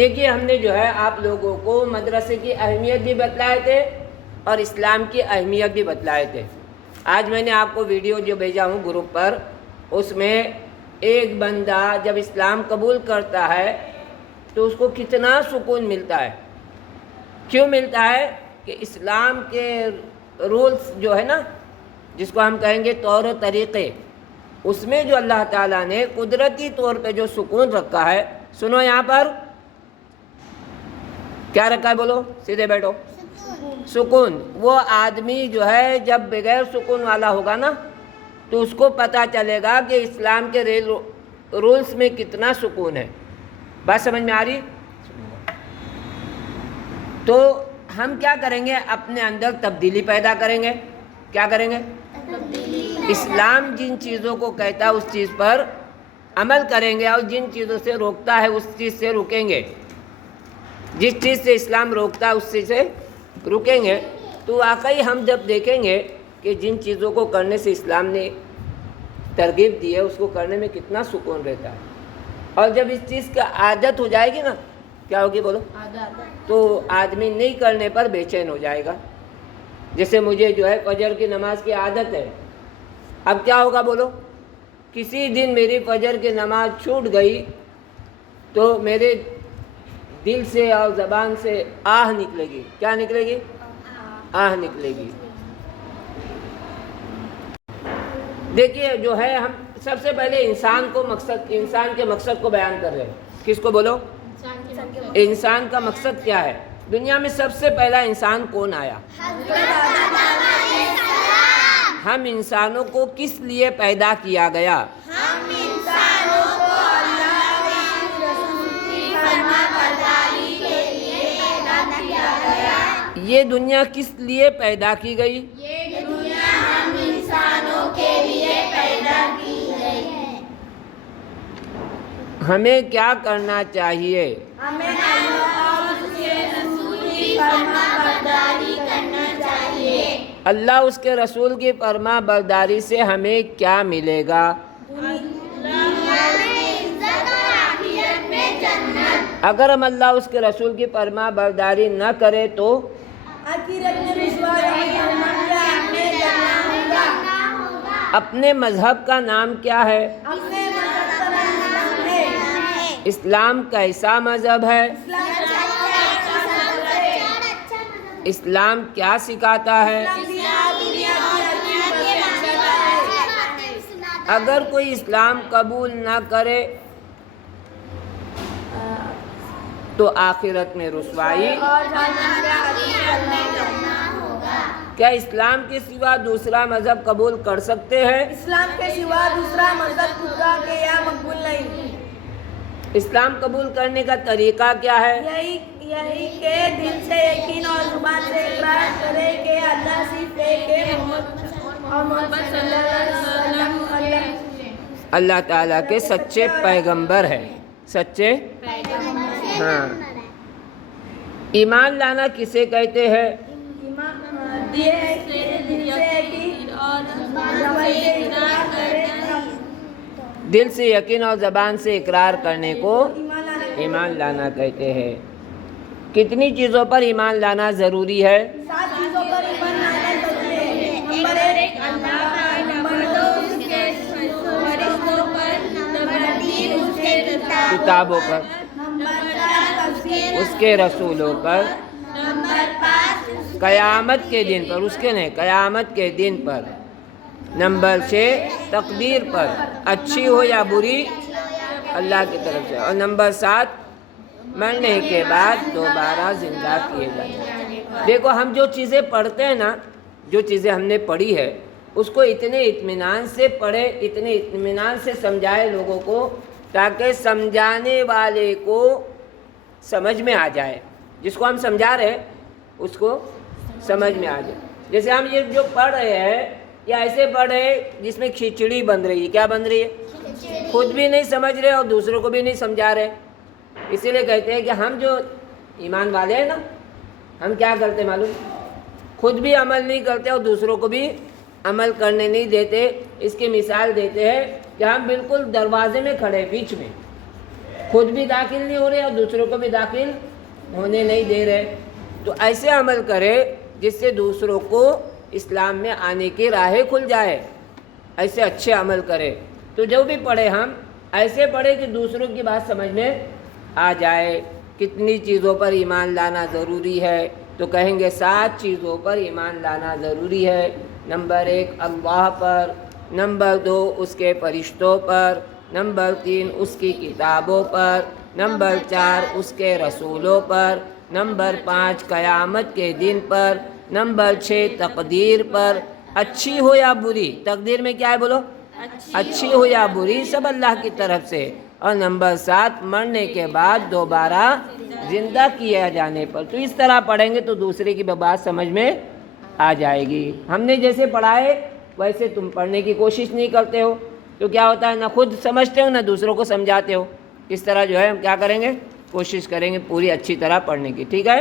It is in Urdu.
دیکھیے ہم نے جو ہے آپ لوگوں کو مدرسے کی اہمیت بھی بتلائے تھے اور اسلام کی اہمیت بھی بتلائے تھے. آج میں نے آپ کو ویڈیو جو بھیجا ہوں گروپ پر، اس میں ایک بندہ جب اسلام قبول کرتا ہے تو اس کو کتنا سکون ملتا ہے. کیوں ملتا ہے؟ کہ اسلام کے رولز جو ہے نا، جس کو ہم کہیں گے طور و طریقے، اس میں جو اللہ تعالیٰ نے قدرتی طور پہ جو سکون رکھا ہے. سنو یہاں پر کیا رکھا ہے، بولو، سیدھے بیٹھو. سکون. وہ آدمی جو ہے جب بغیر سکون والا ہوگا نا تو اس کو پتہ چلے گا کہ اسلام کے رولز میں کتنا سکون ہے. بات سمجھ میں آ رہی؟ تو ہم کیا کریں گے؟ اپنے اندر تبدیلی پیدا کریں گے. کیا کریں گے؟ اسلام جن چیزوں کو کہتا ہے اس چیز پر عمل کریں گے، اور جن چیزوں سے روکتا ہے اس چیز سے رکیں گے. جس چیز سے اسلام روکتا ہے اس چیز سے رکیں گے. تو واقعی ہم جب دیکھیں گے کہ جن چیزوں کو کرنے سے اسلام نے ترغیب دی ہے اس کو کرنے میں کتنا سکون رہتا ہے. اور جب اس چیز کا عادت ہو جائے گی نا، کیا ہوگی بولو؟ تو آدمی نہیں کرنے پر بے چین ہو جائے گا. جیسے مجھے جو ہے فجر کی نماز کی عادت ہے، اب کیا ہوگا بولو؟ کسی دن میری فجر کی نماز چھوٹ گئی تو میرے دل سے اور زبان سے آہ نکلے گی. کیا نکلے گی؟ آہ نکلے گی. دیکھیے جو ہے ہم سب سے پہلے انسان کے مقصد کو بیان کر رہے ہیں. کس کو بولو؟ انسان کا مقصد کیا ہے؟ دنیا میں سب سے پہلا انسان کون آیا؟ ہم انسانوں کو کس لیے پیدا کیا گیا؟ ہم انسانوں کو اللہ کے رسول کی فرمانبرداری کے لیے پیدا کیا گیا. یہ دنیا کس لیے پیدا کی گئی؟ یہ دنیا ہم انسانوں کے لیے پیدا کی گئی ہے. ہمیں کیا کرنا چاہیے؟ ہمیں اللہ اور اس کے رسول کی فرمانبرداری کرنا چاہیے. اللہ اس کے رسول کی فرما برداری سے ہمیں کیا ملے گا؟ دنیا میں عزت اور آخرت میں جنت. اگر ہم اللہ اس کے رسول کی فرما برداری نہ کرے تو آخرت میں رسوائی میں جانا ہوگا. اپنے مذہب کا نام کیا ہے؟ اپنے مذہب کا نام ہے اسلام کیسا مذہب ہے؟ اسلام کیا سکھاتا ہے؟ اگر کوئی اسلام قبول نہ کرے تو آخرت میں رسوائی. کیا اسلام کے سوا دوسرا مذہب قبول کر سکتے ہیں؟ اسلام کے سوا دوسرا مذہب خدا کے یہاں مقبول نہیں. اسلام قبول کرنے کا طریقہ کیا ہے؟ یہی کہ دل سے یقین اور زبان سے اقرار کرے کہ اللہ صرف ایک ہے، محمد صلی اللہ علیہ وسلم اللہ تعالیٰ کے سچے پیغمبر ہے. سچے ہاں. ایمان لانا کسے کہتے ہیں؟ دل سے یقین اور زبان سے اقرار کرنے کو ایمان لانا کہتے ہیں. کتنی چیزوں پر ایمان لانا ضروری ہے؟ 7 چیزوں پر ایمان لانا ضروری ہے. نمبر 1 اللہ پر، نمبر 2 اس کے فرشتوں پر، نمبر 3 اس کے کتابوں پر، نمبر 4 اس کے رسولوں پر، نمبر 5 قیامت کے دن پر، اس کے نہیں قیامت کے دن پر، نمبر 6 تقدیر پر، اچھی ہو یا بری اللہ کی طرف سے، اور نمبر 7 مرنے کے بعد دوبارہ زندہ کیے جائیں. دیکھو ہم جو چیزیں پڑھتے ہیں نا، جو چیزیں ہم نے پڑھی ہے اس کو اتنے اطمینان سے پڑھے، اتنے اطمینان سے سمجھائے لوگوں کو، تاکہ سمجھانے والے کو سمجھ میں آ جائے. جس کو ہم سمجھا رہے ہیں اس کو سمجھ میں آ جائے. جیسے ہم یہ جو پڑھ رہے ہیں یا ایسے پڑھ رہے ہیں جس میں کھچڑی بن رہی ہے. کیا بن رہی ہے؟ خود بھی نہیں سمجھ رہے اور دوسروں کو بھی نہیں سمجھا رہے. اسی لیے کہتے ہیں کہ ہم جو ایمان والے ہیں نا، ہم کیا کرتے معلوم؟ خود بھی عمل نہیں کرتے اور دوسروں کو بھی عمل کرنے نہیں دیتے. اس کی مثال دیتے ہیں کہ ہم بالکل دروازے میں کھڑے، بیچ میں خود بھی داخل نہیں ہو رہے اور دوسروں کو بھی داخل ہونے نہیں دے رہے. تو ایسے عمل کرے جس سے دوسروں کو اسلام میں آنے کی راہیں کھل جائے. ایسے اچھے عمل کرے. تو جو بھی پڑھے ہم ایسے پڑھے کہ دوسروں کی بات سمجھ میں آ جائے. کتنی چیزوں پر ایمان لانا ضروری ہے؟ تو کہیں گے 7 چیزوں پر ایمان لانا ضروری ہے. نمبر 1 اللہ پر، نمبر 2 اس کے فرشتوں پر، نمبر 3 اس کی کتابوں پر، نمبر 4 اس کے رسولوں پر، نمبر 5 قیامت کے دن پر، نمبر 6 تقدیر پر، اچھی ہو یا بری. تقدیر میں کیا ہے بولو؟ اچھی ہو یا بری سب اللہ کی طرف سے. اور نمبر 7 مرنے کے بعد دوبارہ زندہ کیا جانے پر. تو اس طرح پڑھیں گے تو دوسرے کی بات سمجھ میں آ جائے گی. ہم نے جیسے پڑھائے ویسے تم پڑھنے کی کوشش نہیں کرتے ہو تو کیا ہوتا ہے؟ نہ خود سمجھتے ہو نہ دوسروں کو سمجھاتے ہو. اس طرح جو ہے ہم کیا کریں گے؟ کوشش کریں گے پوری اچھی طرح پڑھنے کی. ٹھیک ہے؟